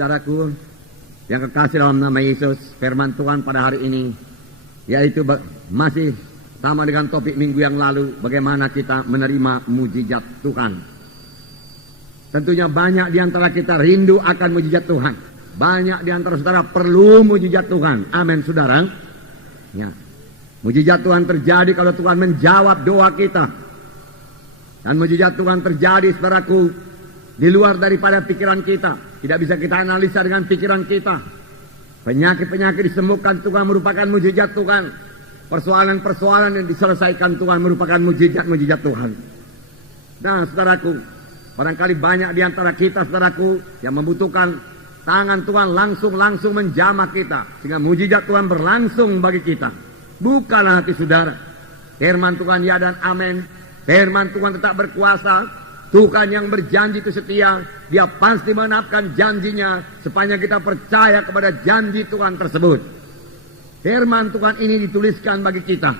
saudaraku yang kekasih dalam nama Yesus, firman Tuhan pada hari ini yaitu masih sama dengan topik minggu yang lalu, bagaimana kita menerima mujizat Tuhan. Tentunya banyak di antara kita rindu akan mujizat Tuhan. Banyak di antara saudara perlu mujizat Tuhan. Amin, saudara. Ya. Mujizat Tuhan terjadi kalau Tuhan menjawab doa kita. Dan mujizat Tuhan terjadi, saudaraku, di luar daripada pikiran kita. Tidak bisa kita analisa dengan pikiran kita. Penyakit-penyakit disembuhkan Tuhan merupakan mujizat Tuhan. Persoalan-persoalan yang diselesaikan Tuhan merupakan mujizat-mujizat Tuhan. Nah, saudaraku, barangkali banyak di antara kita, saudaraku, yang membutuhkan tangan Tuhan langsung menjamah kita. Sehingga mujizat Tuhan berlangsung bagi kita. Bukalah hati saudara. Firman Tuhan ya dan amin. Firman Tuhan tetap berkuasa. Tuhan yang berjanji itu setia. Dia pasti menepati janjinya. Sepanjang kita percaya kepada janji Tuhan tersebut. Firman Tuhan ini dituliskan bagi kita.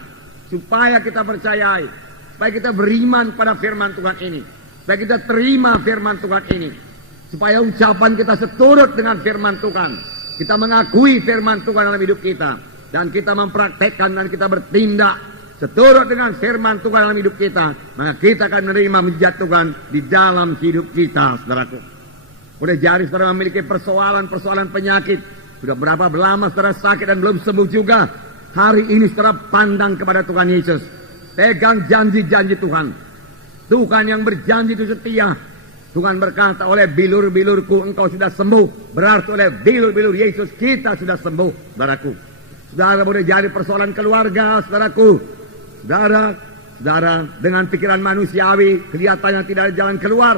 Supaya kita percayai. Supaya kita beriman pada firman Tuhan ini. Supaya kita terima firman Tuhan ini. Supaya ucapan kita seturut dengan firman Tuhan. Kita mengakui firman Tuhan dalam hidup kita. Dan kita mempraktekkan dan kita bertindak seturut dengan firman Tuhan dalam hidup kita. Maka kita akan menerima mujizat Tuhan di dalam hidup kita, saudaraku. Boleh jadi saudara memiliki persoalan penyakit. Sudah berapa lama saudara sakit dan belum sembuh juga. Hari ini saudara pandang kepada Tuhan Yesus. Pegang janji-janji Tuhan. Tuhan yang berjanji itu setia. Tuhan berkata, oleh bilur-bilurku engkau sudah sembuh. Berarti oleh bilur-bilur Yesus kita sudah sembuh, saudaraku. Saudara boleh jadi persoalan keluarga, saudaraku. Saudara dengan pikiran manusiawi kelihatannya tidak ada jalan keluar.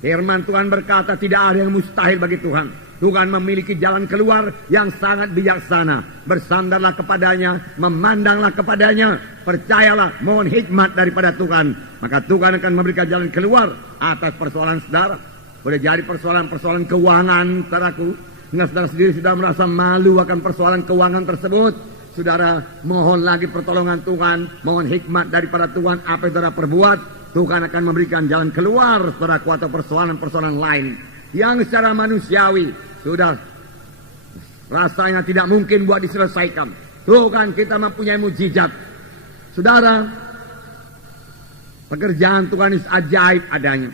Firman Tuhan berkata tidak ada yang mustahil bagi Tuhan. Tuhan memiliki jalan keluar yang sangat bijaksana. Bersandarlah kepadanya, memandanglah kepadanya, percayalah, mohon hikmat daripada Tuhan. Maka Tuhan akan memberikan jalan keluar atas persoalan saudara. Boleh jadi persoalan-persoalan keuangan, saudaraku. Hingga saudara sendiri sudah merasa malu akan persoalan keuangan tersebut. Saudara mohon lagi pertolongan Tuhan, mohon hikmat daripada Tuhan. Apa yang saudara perbuat, Tuhan akan memberikan jalan keluar, saudaraku, atau persoalan-persoalan lain yang secara manusiawi sudah rasanya tidak mungkin buat diselesaikan. Tuhan kita mempunyai mujizat. Saudara, pekerjaan Tuhan itu ajaib adanya.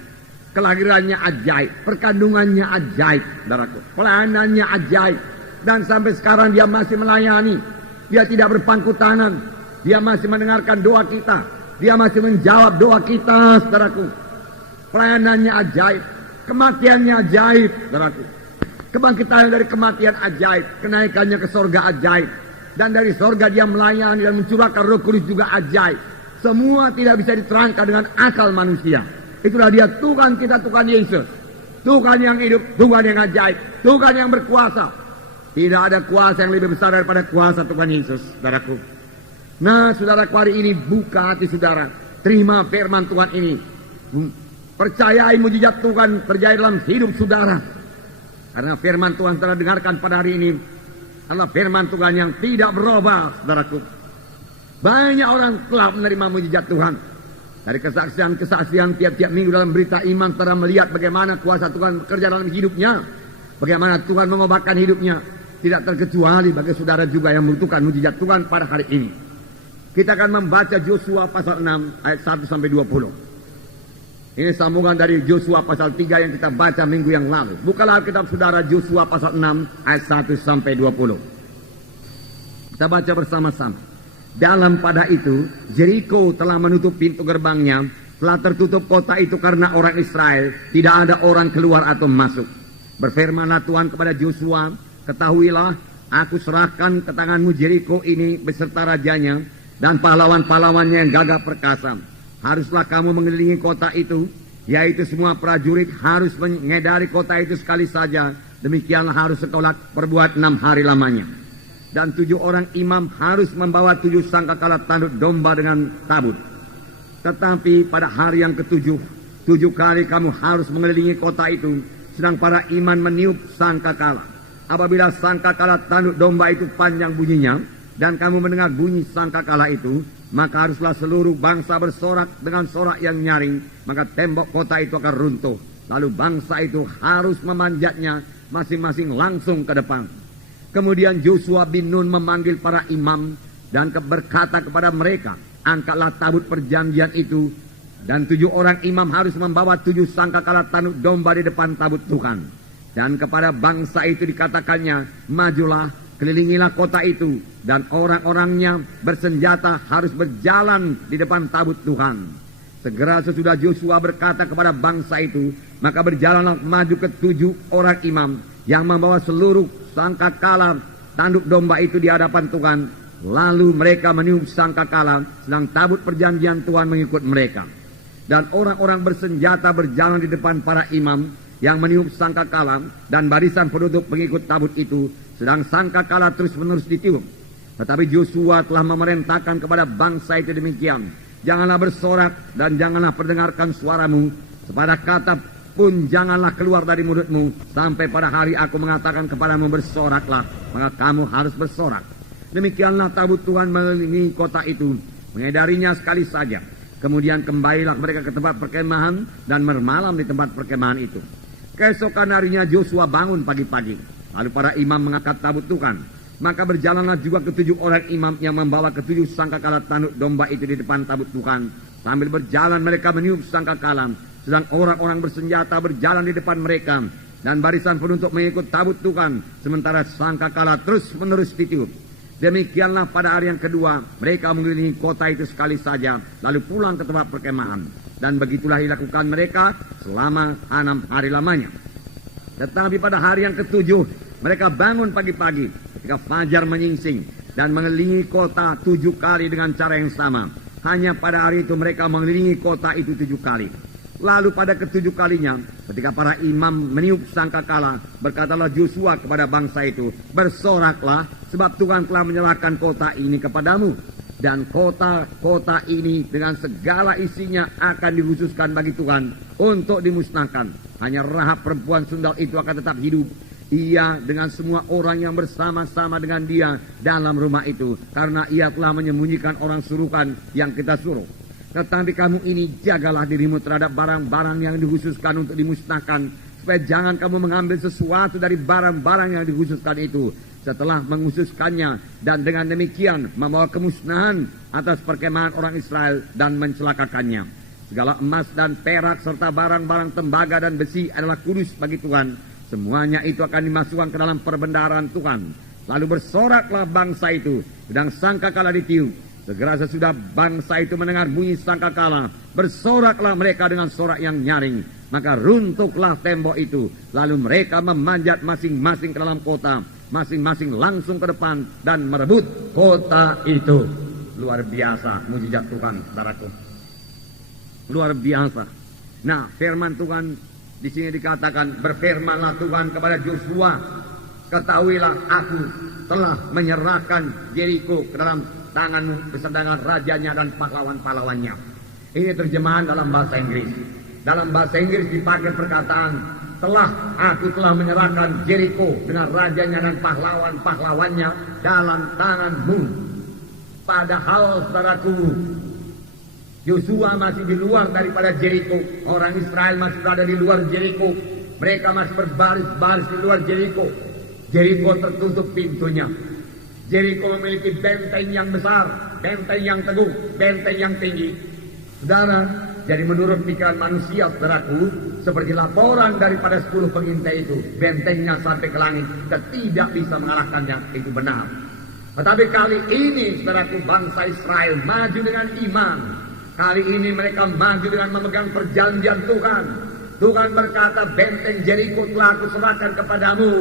Kelahirannya ajaib, perkandungannya ajaib, saudaraku. Pelayanannya ajaib. Dan sampai sekarang dia masih melayani. Dia tidak berpangku tangan. Dia masih mendengarkan doa kita. Dia masih menjawab doa kita, saudaraku. Pelayanannya ajaib. Kematiannya ajaib, saudaraku. Kebangkitan dari kematian ajaib. Kenaikannya ke sorga ajaib. Dan dari sorga dia melayani dan mencurahkan Roh Kudus juga ajaib. Semua tidak bisa diterangkan dengan akal manusia. Itulah dia Tuhan kita, Tuhan Yesus. Tuhan yang hidup, Tuhan yang ajaib. Tuhan yang berkuasa. Tidak ada kuasa yang lebih besar daripada kuasa Tuhan Yesus, saudaraku. Nah, saudaraku, hari ini buka hati saudara. Terima firman Tuhan ini. Percayai mujizat Tuhan terjadi dalam hidup saudara. Karena firman Tuhan telah dengarkan pada hari ini adalah firman Tuhan yang tidak berubah, saudaraku. Banyak orang telah menerima mujizat Tuhan. Dari kesaksian-kesaksian tiap-tiap minggu dalam berita iman, saudara melihat bagaimana kuasa Tuhan bekerja dalam hidupnya. Bagaimana Tuhan mengobatkan hidupnya. Tidak terkecuali bagi saudara juga yang membutuhkan mujizat Tuhan pada hari ini. Kita akan membaca Yosua pasal 6 ayat 1 sampai 20. Ini sambungan dari Yosua pasal 3 yang kita baca minggu yang lalu. Bukalah Alkitab saudara, Yosua pasal 6 ayat 1 sampai 20. Kita baca bersama-sama. Dalam pada itu, Jericho telah menutup pintu gerbangnya. Telah tertutup kota itu karena orang Israel. Tidak ada orang keluar atau masuk. Berfirmanlah Tuhan kepada Yosua, ketahuilah, aku serahkan ke tanganmu Jericho ini beserta rajanya dan pahlawan-pahlawannya yang gagah perkasa. Haruslah kamu mengelilingi kota itu, yaitu semua prajurit harus mengedari kota itu sekali saja. Demikianlah harus engkau perbuat 6 hari lamanya. Dan 7 orang imam harus membawa 7 sangkakala tanduk domba dengan tabut. Tetapi pada hari yang ke-7, 7 kali kamu harus mengelilingi kota itu, sedang para imam meniup sangkakala. Apabila sangkakala tanduk domba itu panjang bunyinya, dan kamu mendengar bunyi sangkakala itu, maka haruslah seluruh bangsa bersorak dengan sorak yang nyaring, maka tembok kota itu akan runtuh. Lalu bangsa itu harus memanjatnya masing-masing langsung ke depan. Kemudian Yosua bin Nun memanggil para imam dan berkata kepada mereka, angkatlah tabut perjanjian itu, dan 7 orang imam harus membawa 7 sangkakala tanduk domba di depan tabut Tuhan. Dan kepada bangsa itu dikatakannya, majulah, kelilingilah kota itu, dan orang-orangnya bersenjata harus berjalan di depan tabut Tuhan. Segera sesudah Yosua berkata kepada bangsa itu, maka berjalanlah maju ke 7 orang imam yang membawa seluruh sangkakala tanduk domba itu di hadapan Tuhan. Lalu mereka meniup sangkakala, sedang tabut perjanjian Tuhan mengikut mereka. Dan orang-orang bersenjata berjalan di depan para imam yang meniup sangkakala, dan barisan penutup pengikut tabut itu, sedang sangkakala terus-menerus ditiup. Tetapi Yosua telah memerintahkan kepada bangsa itu demikian, janganlah bersorak dan janganlah perdengarkan suaramu, sepada kata pun janganlah keluar dari mulutmu, sampai pada hari aku mengatakan kepadamu bersoraklah, maka kamu harus bersorak. Demikianlah tabut Tuhan mengelilingi kota itu, mengedarinya sekali saja. Kemudian kembalilah mereka ke tempat perkemahan dan bermalam di tempat perkemahan itu. Keesokan harinya Yosua bangun pagi-pagi, lalu para imam mengangkat tabut Tuhan. Maka berjalanlah juga ke 7 orang imam yang membawa ke 7 sangkakala tanduk domba itu di depan tabut Tuhan. Sambil berjalan mereka meniup sangkakala, sedang orang-orang bersenjata berjalan di depan mereka, dan barisan penutup mengikut tabut Tuhan, sementara sangkakala terus-menerus ditiup. Demikianlah pada hari yang kedua mereka mengelilingi kota itu sekali saja, lalu pulang ke tempat perkemahan. Dan begitulah dilakukan mereka selama 6 hari lamanya. Tetapi pada hari yang ke-7 mereka bangun pagi-pagi ketika fajar menyingsing dan mengelilingi kota 7 kali dengan cara yang sama. Hanya pada hari itu mereka mengelilingi kota itu 7 kali. Lalu pada ke-7 kalinya, ketika para imam meniup sangkakala, berkatalah Yosua kepada bangsa itu, bersoraklah, sebab Tuhan telah menyerahkan kota ini kepadamu. Dan kota ini dengan segala isinya akan dikhususkan bagi Tuhan untuk dimusnahkan. Hanya Rahab perempuan sundal itu akan tetap hidup, ia dengan semua orang yang bersama-sama dengan dia dalam rumah itu, karena ia telah menyembunyikan orang suruhan yang kita suruh. Tetapi kamu ini jagalah dirimu terhadap barang-barang yang dikhususkan untuk dimusnahkan, supaya jangan kamu mengambil sesuatu dari barang-barang yang dikhususkan itu setelah mengkhususkannya, dan dengan demikian membawa kemusnahan atas perkemahan orang Israel dan mencelakakannya. Segala emas dan perak serta barang-barang tembaga dan besi adalah kudus bagi Tuhan. Semuanya itu akan dimasukkan ke dalam perbendaharaan Tuhan. Lalu bersoraklah bangsa itu, sedang sangkakala ditiup. Segera sesudah bangsa itu mendengar bunyi sangkakala, bersoraklah mereka dengan sorak yang nyaring. Maka runtuhlah tembok itu, lalu mereka memanjat masing-masing ke dalam kota, masing-masing langsung ke depan dan merebut kota itu. Luar biasa mujizat Tuhan, saudaraku. Luar biasa. Nah, firman Tuhan di sini dikatakan, berfirmanlah Tuhan kepada Yosua, ketahuilah aku telah menyerahkan Yeriko ke dalam tanganmu beserta dengan rajanya dan pahlawan-pahlawannya. Ini terjemahan dalam bahasa Inggris. Dalam bahasa Inggris dipakai perkataan, aku telah menyerahkan Yeriko dengan rajanya dan pahlawan-pahlawannya dalam tanganmu. Padahal saudaraku, Yosua masih di luar daripada Yeriko. Orang Israel masih berada di luar Yeriko. Mereka masih berbaris-baris di luar Yeriko. Yeriko tertutup pintunya. Yeriko memiliki benteng yang besar, benteng yang teguh, benteng yang tinggi. Saudara, jadi menurut pikiran manusia, saudaraku, seperti laporan daripada 10 pengintai itu, bentengnya sampai ke langit dan tidak bisa mengalahkannya, itu benar. Tetapi kali ini, saudaraku, bangsa Israel maju dengan iman. Kali ini mereka maju dengan memegang perjanjian Tuhan. Tuhan berkata, benteng Yeriko telah aku serahkan kepadamu.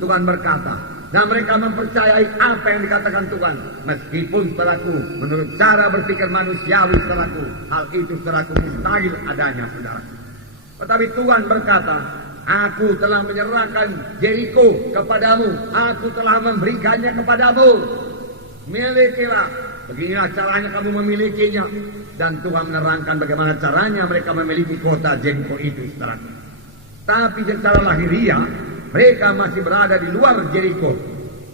Tuhan berkata, dan mereka mempercayai apa yang dikatakan Tuhan. Meskipun saudaraku, menurut cara berpikir manusiawi saudaraku, hal itu saudaraku mustahil adanya saudaraku. Tetapi Tuhan berkata, aku telah menyerahkan Yeriko kepadamu. Aku telah memberikannya kepadamu. Milikilah. Beginilah caranya kamu memilikinya. Dan Tuhan menerangkan bagaimana caranya mereka memiliki kota Yeriko itu saudaraku. Tapi secara lahiriah, mereka masih berada di luar Yeriko.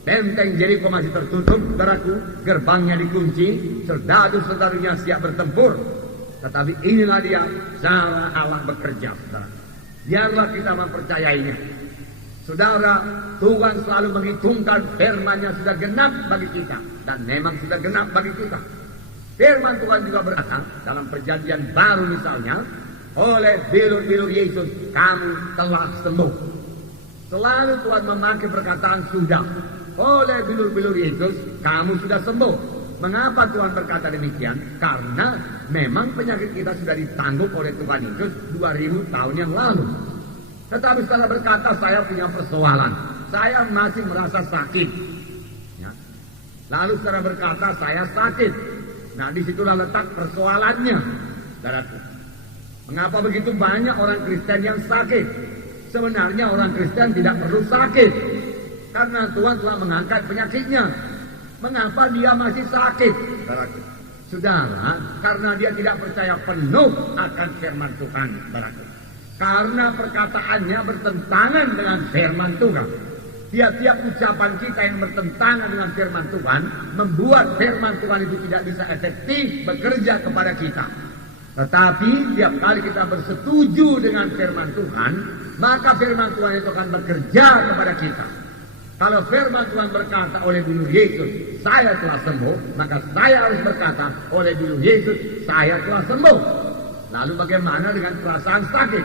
Benteng Yeriko masih tertutup, saudaraku. Gerbangnya dikunci, serdadu-serdadunya siap bertempur. Tetapi inilah dia cara Allah bekerja, saudara. Biarlah kita mempercayainya. Saudara, Tuhan selalu menghitungkan firman-Nya sudah genap bagi kita. Dan memang sudah genap bagi kita. Firman Tuhan juga berkata dalam perjanjian baru misalnya, oleh bilur-bilur Yesus kamu telah sembuh. Selalu Tuhan memakai perkataan sudah. Oleh bilur-bilur Yesus kamu sudah sembuh. Mengapa Tuhan berkata demikian? Karena memang penyakit kita sudah ditanggung oleh Tuhan Yesus 2000 tahun yang lalu. Tetapi setelah berkata saya punya persoalan, saya masih merasa sakit. Ya. Lalu setelah berkata saya sakit. Nah disitulah letak persoalannya. Saudaraku, mengapa begitu banyak orang Kristen yang sakit? Sebenarnya orang Kristen tidak perlu sakit, karena Tuhan telah mengangkat penyakitnya. Mengapa dia masih sakit? Saudaraku, saudara, karena dia tidak percaya penuh akan firman Tuhan. Saudaraku, karena perkataannya bertentangan dengan firman Tuhan. Tiap-tiap ucapan kita yang bertentangan dengan firman Tuhan membuat firman Tuhan itu tidak bisa efektif bekerja kepada kita. Tetapi tiap kali kita bersetuju dengan firman Tuhan, maka firman Tuhan itu akan bekerja kepada kita. Kalau firman Tuhan berkata oleh bilur Yesus, saya telah sembuh, maka saya harus berkata oleh bilur Yesus, saya telah sembuh. Lalu bagaimana dengan perasaan sakit?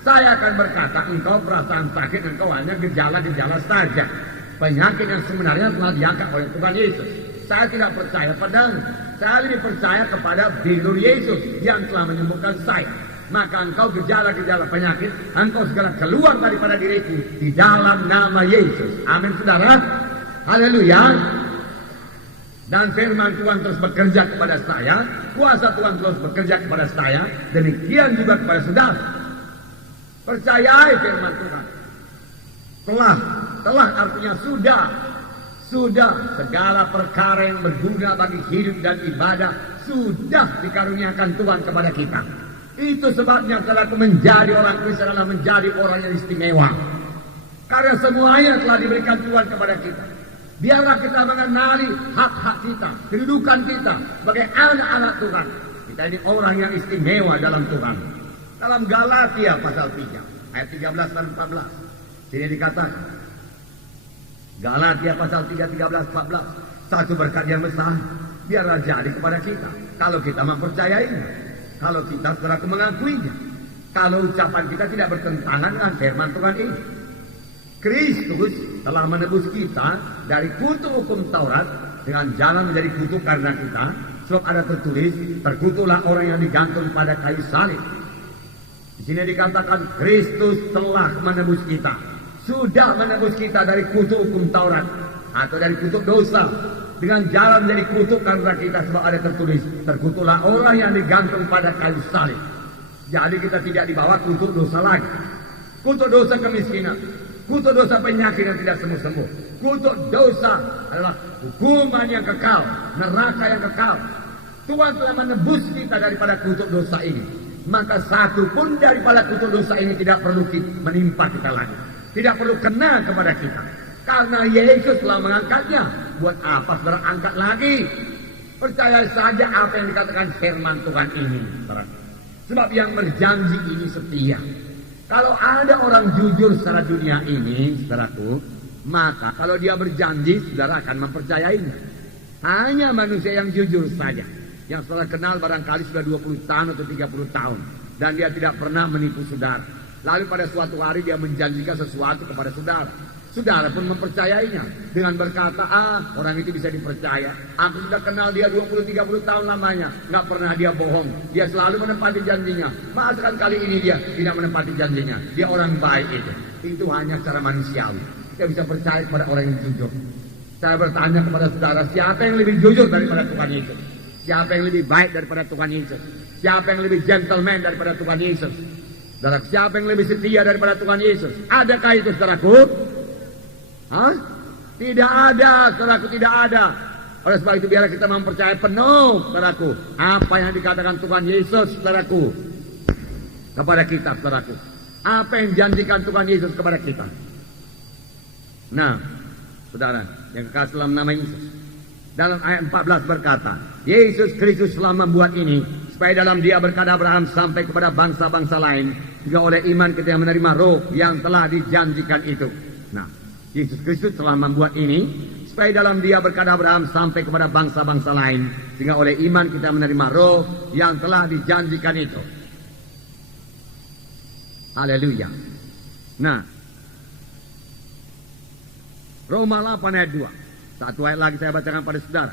Saya akan berkata, engkau perasaan sakit, engkau hanya gejala-gejala saja. Penyakit yang sebenarnya telah diangkat oleh Tuhan Yesus. Saya tidak percaya padamu. Saya lebih percaya kepada bilur Yesus yang telah menyembuhkan saya. Maka engkau gejala-gejala penyakit, engkau segala keluar daripada diriku di dalam nama Yesus. Amin, saudara. Haleluya. Dan firman Tuhan terus bekerja kepada saya, kuasa Tuhan terus bekerja kepada saya, demikian juga kepada saudara. Percayai firman Tuhan. Telah artinya sudah segala perkara yang berguna bagi hidup dan ibadah sudah dikaruniakan Tuhan kepada kita. Itu sebabnya setelah aku menjadi orang Kristen adalah menjadi orang yang istimewa. Karena semuanya telah diberikan Tuhan kepada kita. Biarlah kita mengenali hak-hak kita, kedudukan kita sebagai anak-anak Tuhan. Kita ini orang yang istimewa dalam Tuhan. Dalam Galatia pasal 3 ayat 13 dan 14 sini dikatakan, Galatia pasal 3 13 14, satu berkat yang besar biarlah jadi kepada kita kalau kita mempercayainya, kalau kita saudaraku mengakuinya, kalau ucapan kita tidak bertentangan dengan firman Tuhan ini. Kristus telah menebus kita dari kutuk hukum Taurat dengan jalan menjadi kutuk karena kita, sebab ada tertulis, terkutuklah orang yang digantung pada kayu salib. Di sini dikatakan Kristus telah menebus kita, sudah menebus kita dari kutuk hukum Taurat atau dari kutuk dosa dengan jalan menjadi kutuk karena kita, sebab ada tertulis, terkutuklah orang yang digantung pada kayu salib. Jadi kita tidak dibawa kutuk dosa lagi, kutuk dosa kemiskinan, kutuk dosa penyakit yang tidak sembuh-sembuh. Kutuk dosa adalah hukuman yang kekal, neraka yang kekal. Tuhan telah menebus kita daripada kutuk dosa ini. Maka satu pun daripada kutuk dosa ini tidak perlu menimpa kita lagi, tidak perlu kena kepada kita, karena Yesus telah mengangkatnya. Buat apa saudara angkat lagi? Percaya saja apa yang dikatakan firman Tuhan ini, saudara. Sebab yang berjanji ini setia. Kalau ada orang jujur secara dunia ini, saudaraku, maka kalau dia berjanji, saudara akan mempercayainya. Hanya manusia yang jujur saja, yang saudara kenal barangkali sudah 20 tahun atau 30 tahun, dan dia tidak pernah menipu saudara. Lalu pada suatu hari dia menjanjikan sesuatu kepada saudara. Saudara pun mempercayainya dengan berkata, orang itu bisa dipercaya. Aku sudah kenal dia 20-30 tahun lamanya, nggak pernah dia bohong. Dia selalu menepati janjinya. Masakan kali ini dia tidak menepati janjinya. Dia orang baik itu. Itu hanya secara manusiawi. Kita bisa percaya kepada orang yang jujur. Saya bertanya kepada saudara, siapa yang lebih jujur daripada Tuhan Yesus? Siapa yang lebih baik daripada Tuhan Yesus? Siapa yang lebih gentleman daripada Tuhan Yesus? Saudara, siapa yang lebih setia daripada Tuhan Yesus? Adakah itu, saudaraku? Hah? Tidak ada, saudaraku, tidak ada. Oleh sebab itu biarlah kita mempercayai penuh, saudaraku, apa yang dikatakan Tuhan Yesus, saudaraku, kepada kita, saudaraku. Apa yang janjikan Tuhan Yesus kepada kita. Nah, saudara, yang kekasih dalam nama Yesus. dalam ayat 14 berkata, Yesus Kristus telah membuat ini supaya dalam Dia berkata Abraham sampai kepada bangsa-bangsa lain, juga oleh iman kita yang menerima roh yang telah dijanjikan itu. Nah, Yesus Kristus telah membuat ini supaya dalam Dia berkata Abraham sampai kepada bangsa-bangsa lain, sehingga oleh iman kita menerima roh yang telah dijanjikan itu. Haleluya. Nah, Roma 8 ayat 2. Satu ayat lagi saya bacakan pada saudara.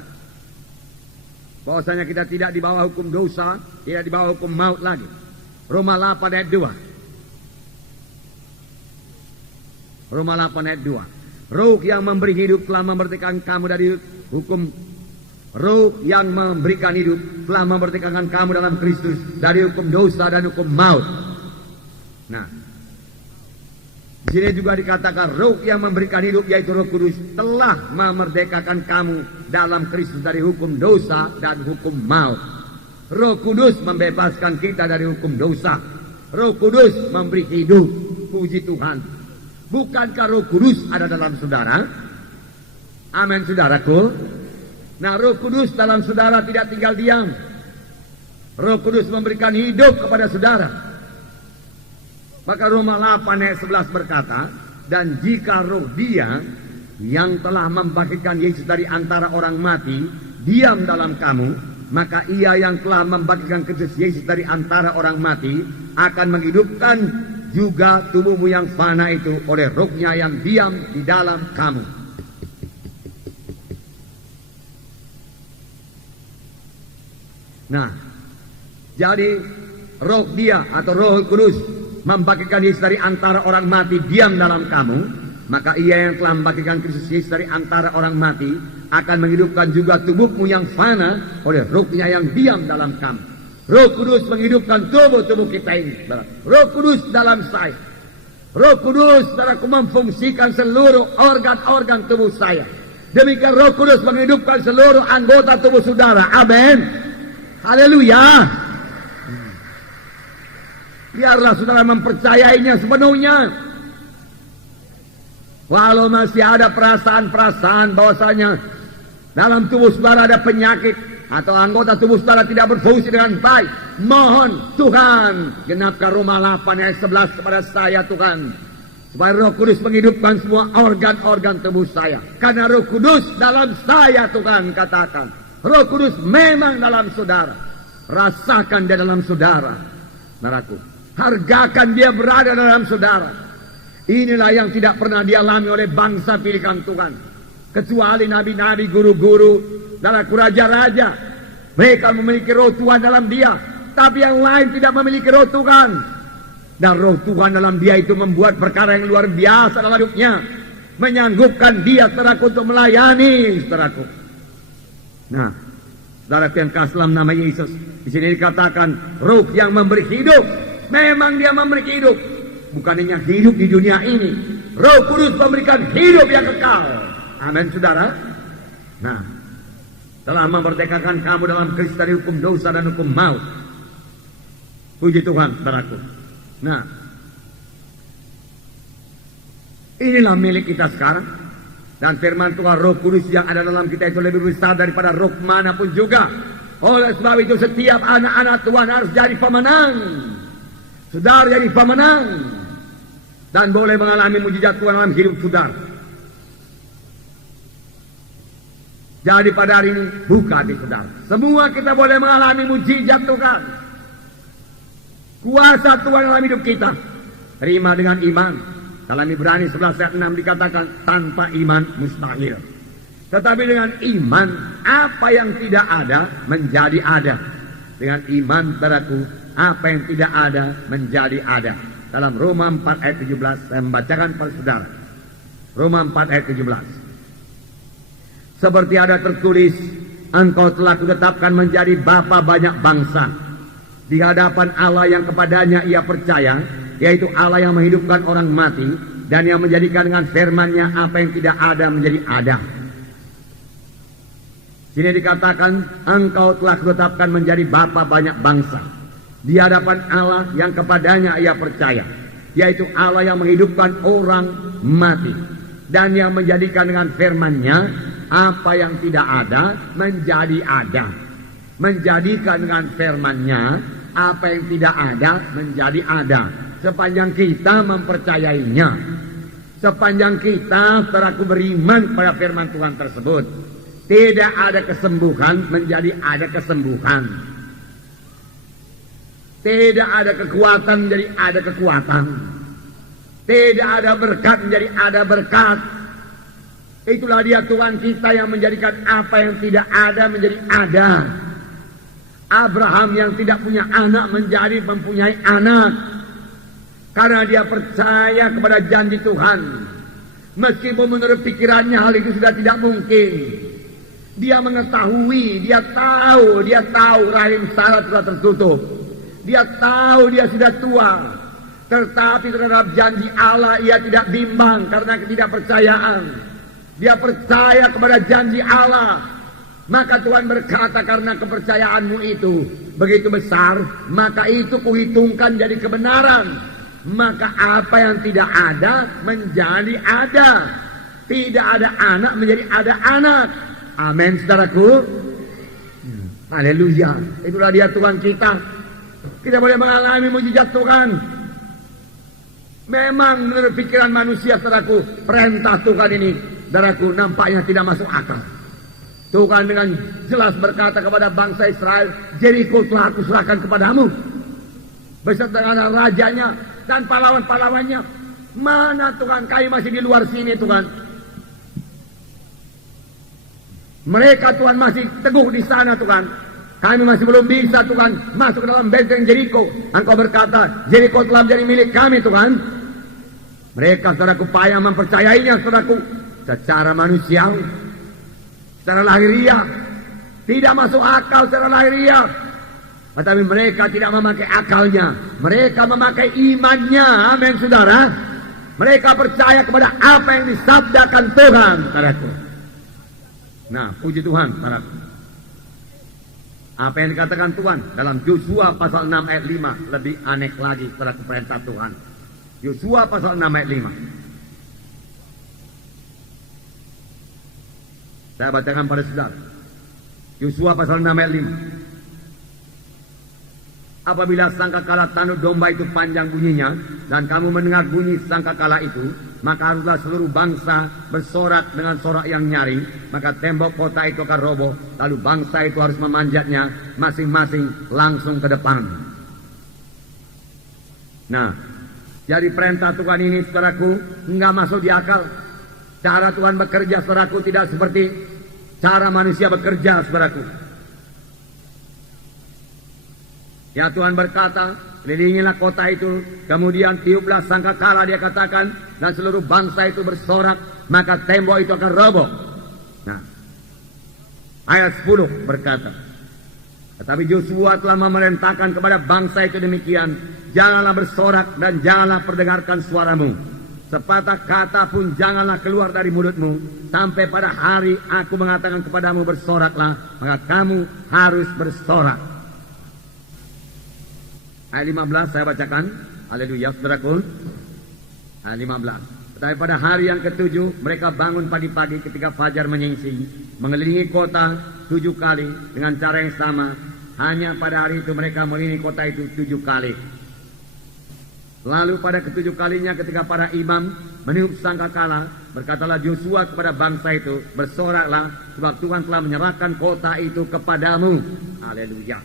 Bahwasanya kita tidak di bawah hukum dosa, tidak di bawah hukum maut lagi. Roma 8 ayat 2. Roma 8 ayat 2. Roh yang memberi hidup telah memerdekakan kamu dari hukum. Roh yang memberikan hidup telah memerdekakan kamu dalam Kristus dari hukum dosa dan hukum maut. Nah, di sini juga dikatakan roh yang memberikan hidup yaitu Roh Kudus telah memerdekakan kamu dalam Kristus dari hukum dosa dan hukum maut. Roh Kudus membebaskan kita dari hukum dosa. Roh Kudus memberi hidup. Puji Tuhan. Bukankah Roh Kudus ada dalam saudara? Amin, saudaraku. Nah, Roh Kudus dalam saudara tidak tinggal diam. Roh Kudus memberikan hidup kepada saudara. Maka Roma 8 ayat 11 berkata, dan jika roh Dia yang telah membangkitkan Yesus dari antara orang mati diam dalam kamu, maka Ia yang telah membangkitkan Kristus Yesus dari antara orang mati akan menghidupkan juga tubuhmu yang fana itu oleh rohnya yang diam di dalam kamu. Nah, jadi roh Dia atau Roh Kudus membangkitkan Yesus dari antara orang mati diam dalam kamu, maka Ia yang telah membangkitkan Kristus Yesus dari antara orang mati akan menghidupkan juga tubuhmu yang fana oleh rohnya yang diam dalam kamu. Roh Kudus menghidupkan tubuh-tubuh kita ini. Roh Kudus dalam saya. Roh Kudus saudaraku memfungsikan seluruh organ-organ tubuh saya. Demikian Roh Kudus menghidupkan seluruh anggota tubuh saudara. Amin. Haleluya. Biarlah saudara mempercayainya sepenuhnya. Walau masih ada perasaan-perasaan bahwasanya dalam tubuh saudara ada penyakit atau anggota tubuh saudara tidak berfungsi dengan baik, mohon Tuhan genapkan Roma 8 ayat 11 kepada saya Tuhan, supaya Roh Kudus menghidupkan semua organ-organ tubuh saya. Karena Roh Kudus dalam saya, Tuhan katakan, Roh Kudus memang dalam saudara. Rasakan dia dalam saudara, saudaraku. Hargakan dia berada dalam saudara. Inilah yang tidak pernah dialami oleh bangsa pilihan Tuhan. Kecuali nabi-nabi, guru-guru, dan raja-raja. Mereka memiliki roh Tuhan dalam dia. Tapi yang lain tidak memiliki roh Tuhan. Dan roh Tuhan dalam dia itu membuat perkara yang luar biasa dalam hidupnya. Menyanggupkan dia, saudaraku, untuk melayani, saudaraku. Nah, saudaraku yang kasih dalam nama Yesus. Di sini dikatakan roh yang memberi hidup. Memang dia memberi hidup. Bukan hanya hidup di dunia ini. Roh Kudus memberikan hidup yang kekal. Amin, saudara. Nah, telah memerdekakan kamu dalam Kristus dari hukum dosa dan hukum maut. Puji Tuhan, saudaraku. Nah, inilah milik kita sekarang. Dan firman Tuhan, Roh Kudus yang ada dalam kita itu lebih besar daripada roh manapun juga. Oleh sebab itu setiap anak-anak Tuhan harus jadi pemenang. Saudara jadi pemenang. Dan boleh mengalami mujizat Tuhan dalam hidup saudara. Jadi pada hari ini buka hati saudara. Semua kita boleh mengalami mujizat Tuhan. Kuasa Tuhan dalam hidup kita. Terima dengan iman. Dalam Ibrani 11 ayat 6 dikatakan tanpa iman mustahil. Tetapi dengan iman apa yang tidak ada menjadi ada. Dengan iman saudaraku, apa yang tidak ada menjadi ada. Dalam Roma 4 ayat 17 saya membacakan pada saudara. Roma 4 ayat 17. Seperti ada tertulis, engkau telah kutetapkan menjadi bapa banyak bangsa di hadapan Allah yang kepadanya ia percaya, yaitu Allah yang menghidupkan orang mati dan yang menjadikan dengan firman-Nya apa yang tidak ada menjadi ada. Sini dikatakan engkau telah kutetapkan menjadi bapa banyak bangsa di hadapan Allah yang kepadanya ia percaya, yaitu Allah yang menghidupkan orang mati dan yang menjadikan dengan firman-Nya apa yang tidak ada menjadi ada. Menjadikan dengan firman-Nya apa yang tidak ada menjadi ada. Sepanjang kita mempercayainya, sepanjang kita saudaraku beriman pada firman Tuhan tersebut, tidak ada kesembuhan menjadi ada kesembuhan. Tidak ada kekuatan menjadi ada kekuatan. Tidak ada berkat menjadi ada berkat. Itulah dia Tuhan kita yang menjadikan apa yang tidak ada menjadi ada. Abraham yang tidak punya anak menjadi mempunyai anak. Karena dia percaya kepada janji Tuhan. Meskipun menurut pikirannya hal itu sudah tidak mungkin. Dia mengetahui, dia tahu rahim Sarah sudah tertutup. Dia tahu dia sudah tua. Tetapi terhadap janji Allah ia tidak bimbang karena ketidakpercayaan. Dia percaya kepada janji Allah. Maka Tuhan berkata, karena kepercayaanmu itu begitu besar, maka itu kuhitungkan jadi kebenaran. Maka apa yang tidak ada menjadi ada. Tidak ada anak menjadi ada anak. Amin, saudaraku. Haleluya. Itulah dia Tuhan kita. Kita boleh mengalami mujizat Tuhan. Memang menurut pikiran manusia, saudaraku, perintah Tuhan ini, saudaraku, nampaknya tidak masuk akal. Tuhan dengan jelas berkata kepada bangsa Israel, Jericho telah aku serahkan kepadamu, beserta dengan rajanya dan pahlawan-pahlawannya. Mana Tuhan, kami masih di luar sini Tuhan. Mereka Tuhan masih teguh di sana Tuhan. Kami masih belum bisa Tuhan masuk ke dalam benteng Jericho. Engkau berkata, Jericho telah menjadi milik kami Tuhan. Mereka saudaraku payah mempercayainya saudaraku. Secara manusiawi, secara lahiriah, tidak masuk akal secara lahiriah. Tetapi mereka tidak memakai akalnya. Mereka memakai imannya. Amin saudara. Mereka percaya kepada apa yang disabdakan Tuhan saudaraku. Nah, puji Tuhan saudaraku. Apa yang dikatakan Tuhan dalam Yosua pasal 6 ayat 5 lebih aneh lagi saudaraku perintah Tuhan. Yosua pasal 6 ayat 5. Saya bacakan pada saudara. Yosua pasal 6 ayat 5. Apabila sangkakala tanduk domba itu panjang bunyinya, dan kamu mendengar bunyi sangkakala itu, maka haruslah seluruh bangsa bersorak dengan sorak yang nyaring, maka tembok kota itu akan roboh, lalu bangsa itu harus memanjatnya masing-masing langsung ke depan. Nah, jadi perintah Tuhan ini saudaraku enggak masuk di akal. Cara Tuhan bekerja saudaraku tidak seperti cara manusia bekerja saudaraku. Ya Tuhan berkata, kelilingilah kota itu, kemudian tiuplah sangkakala dia katakan, dan seluruh bangsa itu bersorak, maka tembok itu akan roboh. Nah, ayat 10 berkata, tetapi Yosua telah memerintahkan kepada bangsa itu demikian, janganlah bersorak dan janganlah perdengarkan suaramu. Sepatah kata pun janganlah keluar dari mulutmu, sampai pada hari aku mengatakan kepadamu bersoraklah, maka kamu harus bersorak. Ayat 15 saya bacakan. Haleluya saudaraku. Ayat 15. Tetapi pada hari yang ketujuh mereka bangun pagi-pagi ketika fajar menyingsing, mengelilingi kota 7 kali dengan cara yang sama. Hanya pada hari itu mereka mengelilingi kota itu 7 kali. Lalu pada ke-7 kalinya ketika para imam meniup sangkakala, berkatalah Yosua kepada bangsa itu, bersoraklah sebab Tuhan telah menyerahkan kota itu kepadamu. Haleluya.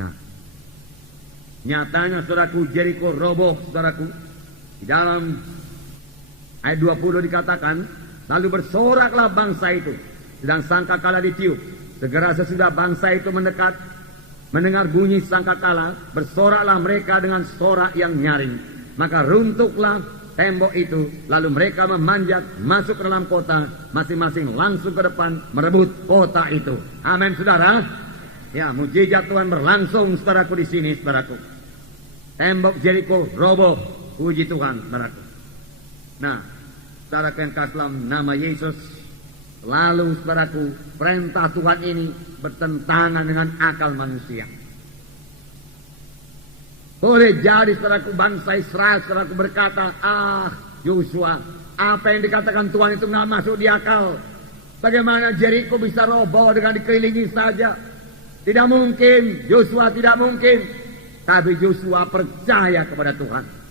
Nah, nyatanya saudaraku Jericho roboh saudaraku. Di dalam ayat 20 dikatakan, lalu bersoraklah bangsa itu, sedang sangkakala ditiup. Segera sesudah bangsa itu mendekat, mendengar bunyi sangkakala, bersoraklah mereka dengan sorak yang nyaring. Maka runtuhlah tembok itu, lalu mereka memanjat masuk ke dalam kota, masing-masing langsung ke depan merebut kota itu. Amin saudara. Ya, mujizat Tuhan berlangsung saudaraku di sini saudaraku. Tembok Jericho roboh, puji Tuhan saudaraku. Nah, saudaraku yang kasih dalam nama Yesus, lalu saudaraku, perintah Tuhan ini bertentangan dengan akal manusia. Boleh jadi saudaraku bangsa Israel saudaraku berkata, Yosua, apa yang dikatakan Tuhan itu nggak masuk di akal. Bagaimana Jericho bisa roboh dengan dikelilingi saja? Tidak mungkin, Yosua tidak mungkin. Tapi Yosua percaya kepada Tuhan.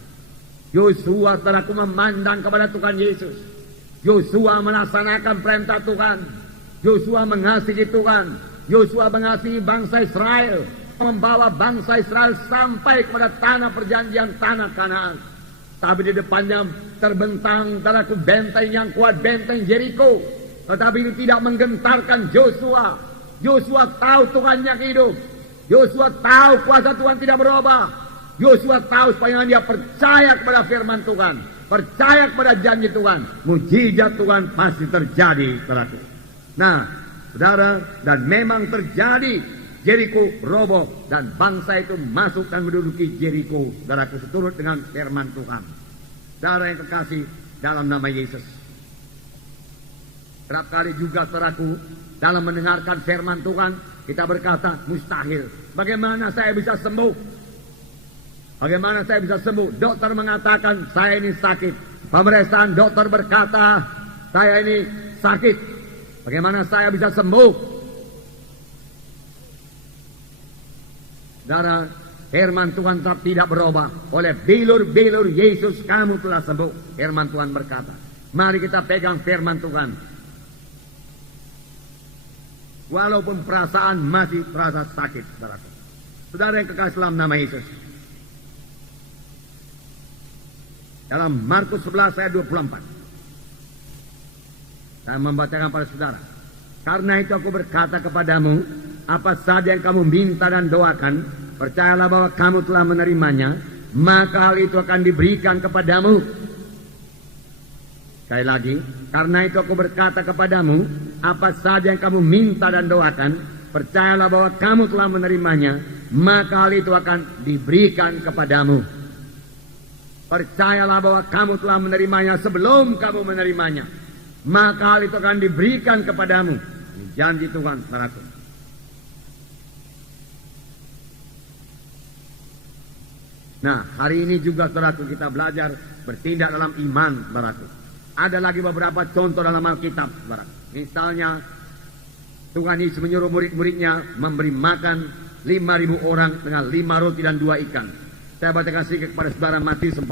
Yosua saudaraku memandang kepada Tuhan Yesus. Yosua melaksanakan perintah Tuhan. Yosua mengasihi Tuhan. Yosua mengasihi bangsa Israel. Membawa bangsa Israel sampai kepada tanah perjanjian, tanah Kanaan. Tapi di depannya terbentang saudaraku benteng yang kuat, benteng Jericho. Tetapi itu tidak menggentarkan Yosua. Yosua tahu Tuhan yang hidup. Yosua tahu kuasa Tuhan tidak berubah. Yosua tahu supaya dia percaya kepada firman Tuhan, percaya kepada janji Tuhan, mujizat Tuhan pasti terjadi, saudaraku. Nah, saudara, dan memang terjadi. Jericho roboh dan bangsa itu masuk dan menduduki Jericho, saudaraku, seturut dengan firman Tuhan. Saudara yang kekasih dalam nama Yesus. Kerap kali juga, saudaraku, dalam mendengarkan firman Tuhan, kita berkata, mustahil. Bagaimana saya bisa sembuh? Bagaimana saya bisa sembuh? Dokter mengatakan, saya ini sakit. Pemeriksaan dokter berkata, saya ini sakit. Bagaimana saya bisa sembuh? Saudara, firman Tuhan tetap tidak berubah. Oleh bilur-bilur Yesus kamu telah sembuh. Firman Tuhan berkata. Mari kita pegang firman Tuhan. Walaupun perasaan masih terasa sakit, saudara. Saudara yang kekasih dalam nama Yesus. Dalam Markus 11 ayat 24. Saya membacakan pada saudara. Karena itu aku berkata kepadamu, apa saja yang kamu minta dan doakan, percayalah bahwa kamu telah menerimanya, maka hal itu akan diberikan kepadamu. Sekali lagi, karena itu aku berkata kepadamu, apa saja yang kamu minta dan doakan, percayalah bahwa kamu telah menerimanya, maka hal itu akan diberikan kepadamu. Percayalah bahwa kamu telah menerimanya sebelum kamu menerimanya, maka hal itu akan diberikan kepadamu. Ini janji Tuhan, saudaraku. Nah, hari ini juga, saudaraku, kita belajar bertindak dalam iman, saudaraku. Ada lagi beberapa contoh dalam Alkitab, saudaraku. Misalnya, Tuhan Yesus menyuruh murid-muridnya memberi makan 5.000 orang dengan 5 roti dan 2 ikan. Saya bacakan sedikit kepada saudara Matius 14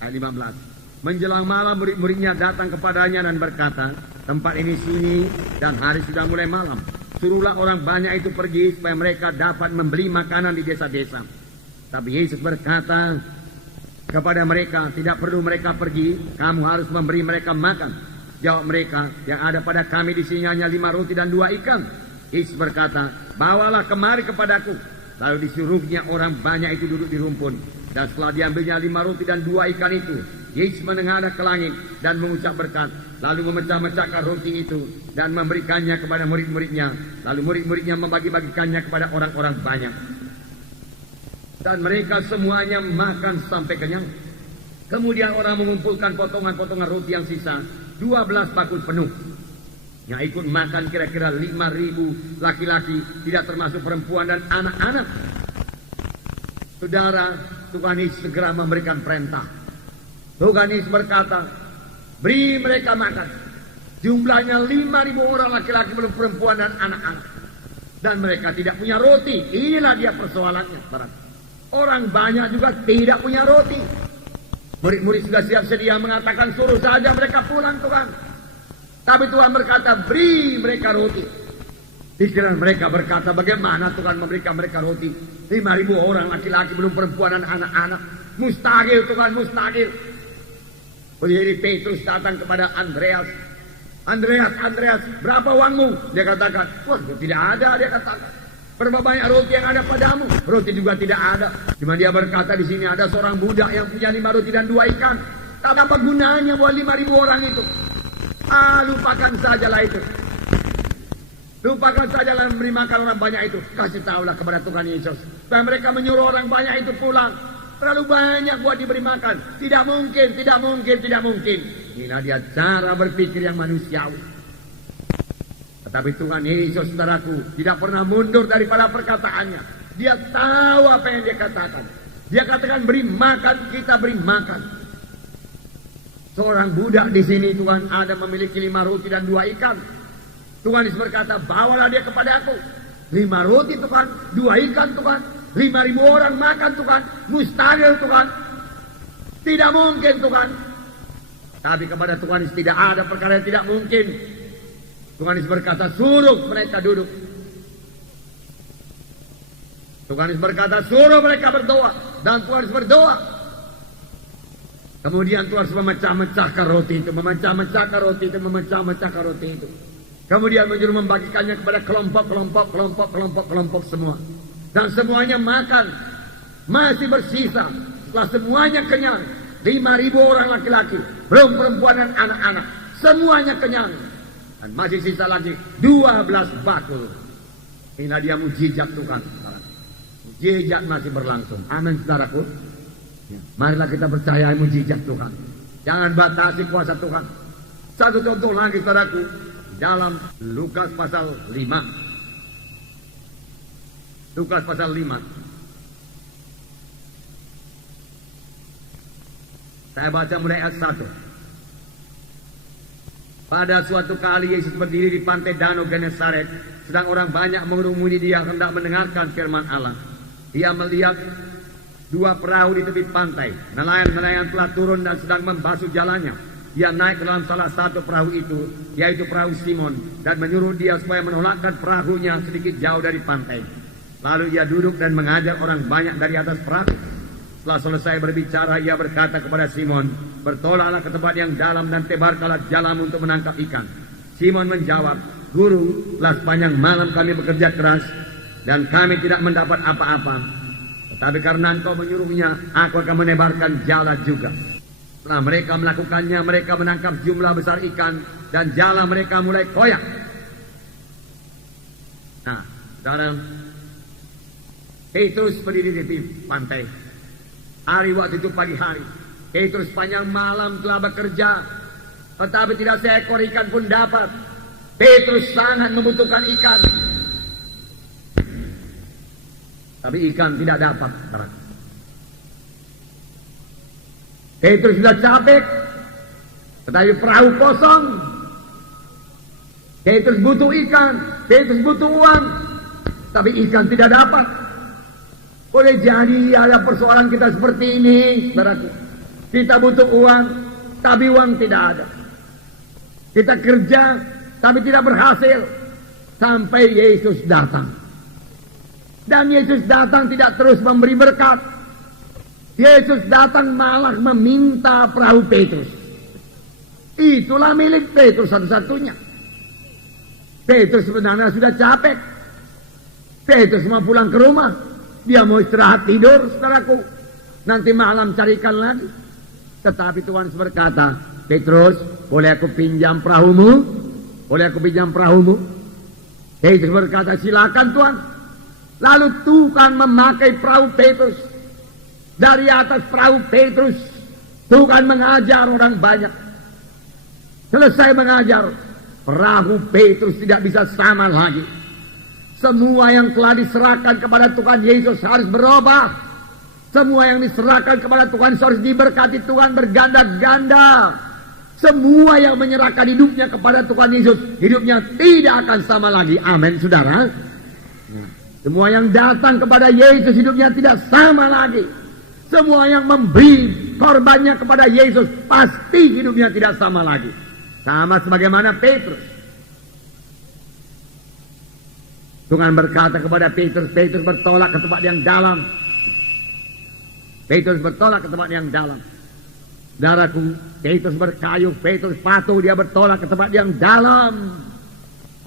ayat 15. Menjelang malam murid-muridnya datang kepadanya dan berkata, tempat ini sunyi dan hari sudah mulai malam. Suruhlah orang banyak itu pergi supaya mereka dapat membeli makanan di desa-desa. Tapi Yesus berkata kepada mereka, tidak perlu mereka pergi, kamu harus memberi mereka makan. Jawab mereka, yang ada pada kami di sini hanya 5 roti dan 2 ikan. Yesus berkata, bawalah kemari kepadaku. Lalu disuruhnya orang banyak itu duduk di rumpun. Dan setelah diambilnya 5 roti dan 2 ikan itu, Yesus menengadah ke langit dan mengucap berkat. Lalu memecah-mecahkan roti itu dan memberikannya kepada murid-muridnya. Lalu murid-muridnya membagi-bagikannya kepada orang-orang banyak. Dan mereka semuanya makan sampai kenyang. Kemudian orang mengumpulkan potongan-potongan roti yang sisa, 12 bakul penuh. Yang ikut makan kira-kira 5.000 laki-laki, tidak termasuk perempuan dan anak-anak. Saudara, Tuhan Yesus segera memberikan perintah. Tuhan Yesus berkata, beri mereka makan. Jumlahnya 5.000 orang laki-laki, belum perempuan dan anak-anak. Dan mereka tidak punya roti. Inilah dia persoalannya. Orang banyak juga tidak punya roti. Murid-murid sudah siap sedia mengatakan, suruh saja mereka pulang, Tuhan. Tapi Tuhan berkata, beri mereka roti. Pikiran mereka berkata, bagaimana Tuhan memberikan mereka roti? 5.000 orang laki-laki, belum perempuan dan anak-anak. Mustahil, Tuhan, mustahil. Jadi Petrus datang kepada Andreas. Andreas, berapa uangmu? Dia katakan, wah, tidak ada, dia katakan. Berapa banyak roti yang ada padamu? Roti juga tidak ada. Cuma dia berkata, di sini ada seorang budak yang punya 5 roti dan 2 ikan. Tak apa gunanya buat 5.000 orang itu. Lupakan sajalah itu. Lupakan sajalah memberi makan orang banyak itu. Kasih tahulah kepada Tuhan Yesus. Dan mereka menyuruh orang banyak itu pulang. Terlalu banyak buat diberi makan. Tidak mungkin, tidak mungkin, tidak mungkin. Inilah dia cara berpikir yang manusiawi. Tetapi Tuhan Yesus, saudaraku, tidak pernah mundur daripada perkataannya. Dia tahu apa yang dia katakan. Dia katakan beri makan, kita beri makan. seorang budak di sini, Tuhan, ada memiliki 5 roti dan 2 ikan. Tuhan Yesus berkata, bawalah dia kepada aku. 5 roti, Tuhan, 2 ikan, Tuhan. 5.000 orang makan, Tuhan. Mustahil, Tuhan. Tidak mungkin, Tuhan. Tapi kepada Tuhan Yesus tidak ada perkara yang tidak mungkin. Tuhan Yesus berkata, suruh mereka duduk. Tuhan Yesus berkata, suruh mereka berdoa. Dan Tuhan Yesus berdoa. Kemudian Tuhan Yesus memecah-mecahkan roti itu. Memecah-mecahkan roti itu. Memecah-mecahkan roti itu. Kemudian menyuruh membagikannya kepada kelompok semua. Dan semuanya makan. Masih bersisa. Setelah semuanya kenyang. 5.000 orang laki-laki. Belum perempuan dan anak-anak. Semuanya kenyang. Dan masih sisa lagi 12 bakul. Inilah dia mujizat Tuhan. Mujizat masih berlangsung. Amin, saudaraku. Marilah kita percaya mujizat Tuhan. Jangan batasi kuasa Tuhan. Satu contoh lagi, saudaraku. Dalam Lukas pasal 5. Lukas pasal 5. Saya baca mulai ayat 1. Pada suatu kali Yesus berdiri di pantai Danau Genesaret. Sedang orang banyak mengerumuni dia hendak mendengarkan firman Allah. Dia melihat 2 perahu di tepi pantai. Nelayan-nelayan telah turun dan sedang membasuh jalannya. Dia naik ke dalam salah satu perahu itu, yaitu perahu Simon, dan menyuruh dia supaya menolakkan perahunya sedikit jauh dari pantai. Lalu ia duduk dan mengajar orang banyak dari atas perahu. Setelah selesai berbicara, ia berkata kepada Simon, bertolaklah ke tempat yang dalam dan tebarkanlah jalanmu untuk menangkap ikan. Simon menjawab, Guru, telah sepanjang malam kami bekerja keras dan kami tidak mendapat apa-apa. Tetapi karena engkau menyuruhnya, aku akan menebarkan jala juga. Setelah mereka melakukannya, mereka menangkap jumlah besar ikan dan jala mereka mulai koyak. Nah, sekarang Petrus berdiri di pantai. Hari waktu itu pagi hari. Petrus sepanjang malam telah bekerja, tetapi tidak seekor ikan pun dapat. Petrus sangat membutuhkan ikan, tapi ikan tidak dapat. Petrus sudah capek, tetapi perahu kosong. Petrus butuh ikan, Petrus butuh uang, tapi ikan tidak dapat. Boleh jadi ada persoalan kita seperti ini, saudaraku. Kita butuh uang, tapi uang tidak ada. Kita kerja, tapi tidak berhasil. Sampai Yesus datang. Dan Yesus datang tidak terus memberi berkat. Yesus datang malah meminta perahu Petrus. Itulah milik Petrus satu-satunya. Petrus sebenarnya sudah capek. Petrus mau pulang ke rumah. Dia mau istirahat tidur, saudaraku. Nanti malam carikan lagi. Tetapi Tuhan berkata, Petrus, boleh aku pinjam perahumu? Boleh aku pinjam perahumu? Petrus berkata, silakan Tuhan. Lalu Tuhan memakai perahu Petrus. Dari atas perahu Petrus, Tuhan mengajar orang banyak. Selesai mengajar, perahu Petrus tidak bisa sama lagi. Semua yang telah diserahkan kepada Tuhan Yesus harus berubah. Semua yang diserahkan kepada Tuhan harus diberkati Tuhan berganda-ganda. Semua yang menyerahkan hidupnya kepada Tuhan Yesus, hidupnya tidak akan sama lagi. Amin, saudara. Semua yang datang kepada Yesus, hidupnya tidak sama lagi. Semua yang memberi korbannya kepada Yesus, pasti hidupnya tidak sama lagi. Sama sebagaimana Petrus. Tuhan berkata kepada Petrus, Petrus bertolak ke tempat yang dalam. Petrus bertolak ke tempat yang dalam. Saudaraku, Petrus berkayuh, Petrus patuh, dia bertolak ke tempat yang dalam.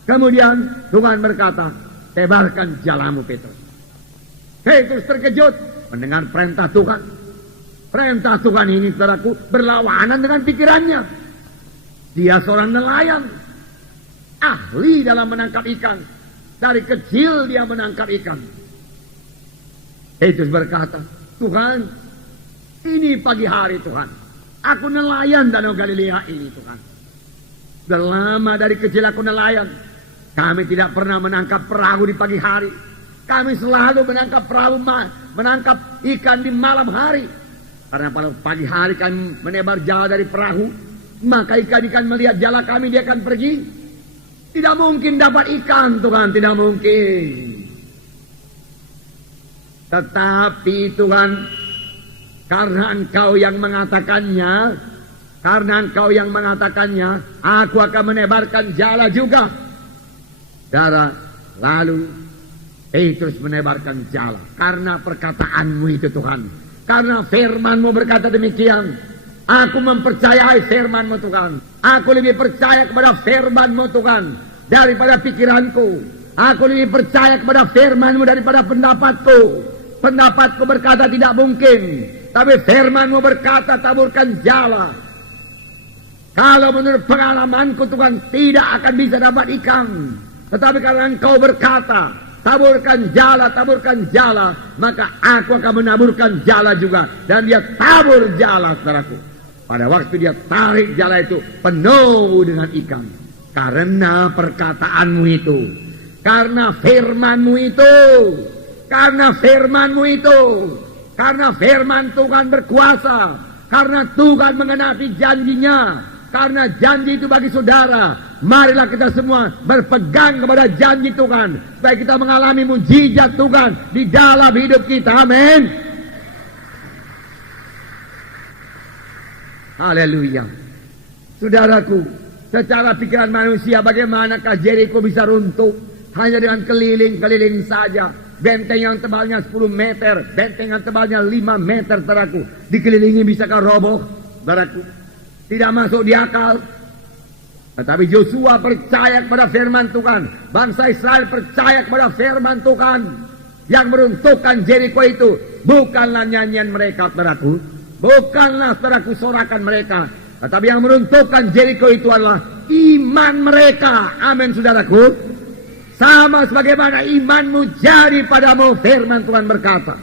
Kemudian Tuhan berkata, tebarkan jalamu Petrus. Petrus terkejut mendengar perintah Tuhan. Perintah Tuhan ini, saudaraku, berlawanan dengan pikirannya. Dia seorang nelayan, ahli dalam menangkap ikan. Dari kecil dia menangkap ikan. Petrus berkata, Tuhan, ini pagi hari Tuhan. Aku nelayan Danau Galilea ini Tuhan. Sudah lama dari kecil aku nelayan. Kami tidak pernah menangkap perahu di pagi hari. Kami selalu menangkap menangkap ikan di malam hari. Karena pada pagi hari kami menebar jala dari perahu, maka ikan-ikan melihat jala kami, dia akan pergi. Tidak mungkin dapat ikan, Tuhan, tidak mungkin. Tetapi Tuhan, karena Engkau yang mengatakannya, aku akan menebarkan jala juga. Darah, lalu Petrus menebarkan jala. Karena perkataanmu itu, Tuhan. Karena firman-Mu berkata demikian. Aku mempercayai firman-Mu, Tuhan. Aku lebih percaya kepada firman-Mu, Tuhan, daripada pikiranku. Aku lebih percaya kepada firman-Mu daripada pendapatku. Pendapatku berkata tidak mungkin, tapi firman-Mu berkata taburkan jala. Kalau menurut pengalamanku, Tuhan, tidak akan bisa dapat ikan. Tetapi karena Engkau berkata taburkan jala, maka aku akan menaburkan jala juga. Dan dia tabur jala, saudaraku. Pada waktu dia tarik jala itu penuh dengan ikan. Karena perkataanmu itu, karena firman-Mu itu, karena firman-Mu itu, karena firman Tuhan berkuasa, karena Tuhan mengenapi janjinya, karena janji itu bagi saudara. Marilah kita semua berpegang kepada janji Tuhan, supaya kita mengalami mujizat Tuhan di dalam hidup kita. Amin. Haleluya. Saudaraku, secara pikiran manusia, bagaimanakah Jericho bisa runtuh hanya dengan keliling-keliling saja? Benteng yang tebalnya 10 meter, benteng yang tebalnya 5 meter, saudaraku, dikelilingi bisakah roboh? Saudaraku, tidak masuk di akal. Tetapi Yosua percaya kepada firman Tuhan. Bangsa Israel percaya kepada firman Tuhan. Yang meruntuhkan Jericho itu bukanlah nyanyian mereka, saudaraku. Bukanlah, saudaraku, sorakan mereka. Tetapi yang meruntuhkan Jericho itu adalah iman mereka. Amin, saudaraku. Sama sebagaimana imanmu jadi padamu, firman Tuhan berkata.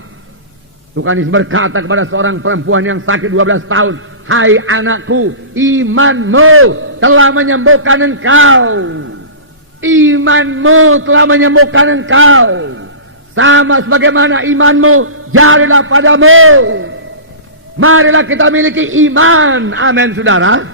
Tuhan Yesus berkata kepada seorang perempuan yang sakit 12 tahun, hai anakku, imanmu telah menyembuhkan engkau. Imanmu telah menyembuhkan engkau. Sama sebagaimana imanmu, jadilah padamu. Marilah kita miliki iman. Amin, saudara.